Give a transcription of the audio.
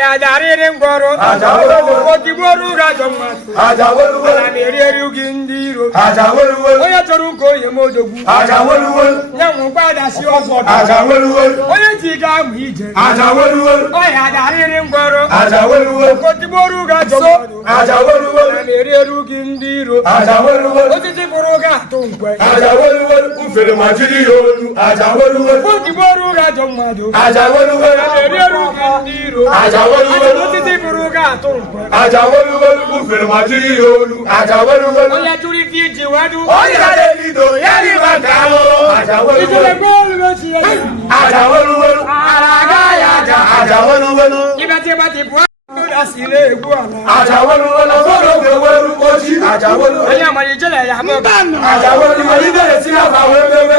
ya darire ngoro otiboru gajoma na mere gindiro oya torunko yemodogu nyamu pada si ozo oya jiga mu ije oya darire ngoro otiboru gajoma na mere gindiro otitiboru gatonkwe ufere majiri yolu otiboru gajoma na mere gindiro otitiboru gatonkwe ufere majiri yolu oya turi fiji wadu oya lido yali bakalo ijele gol besi araga yaja ibati bati bwa asile egwana foro oji oya mari jele ya mo mari bere ti la fa wewe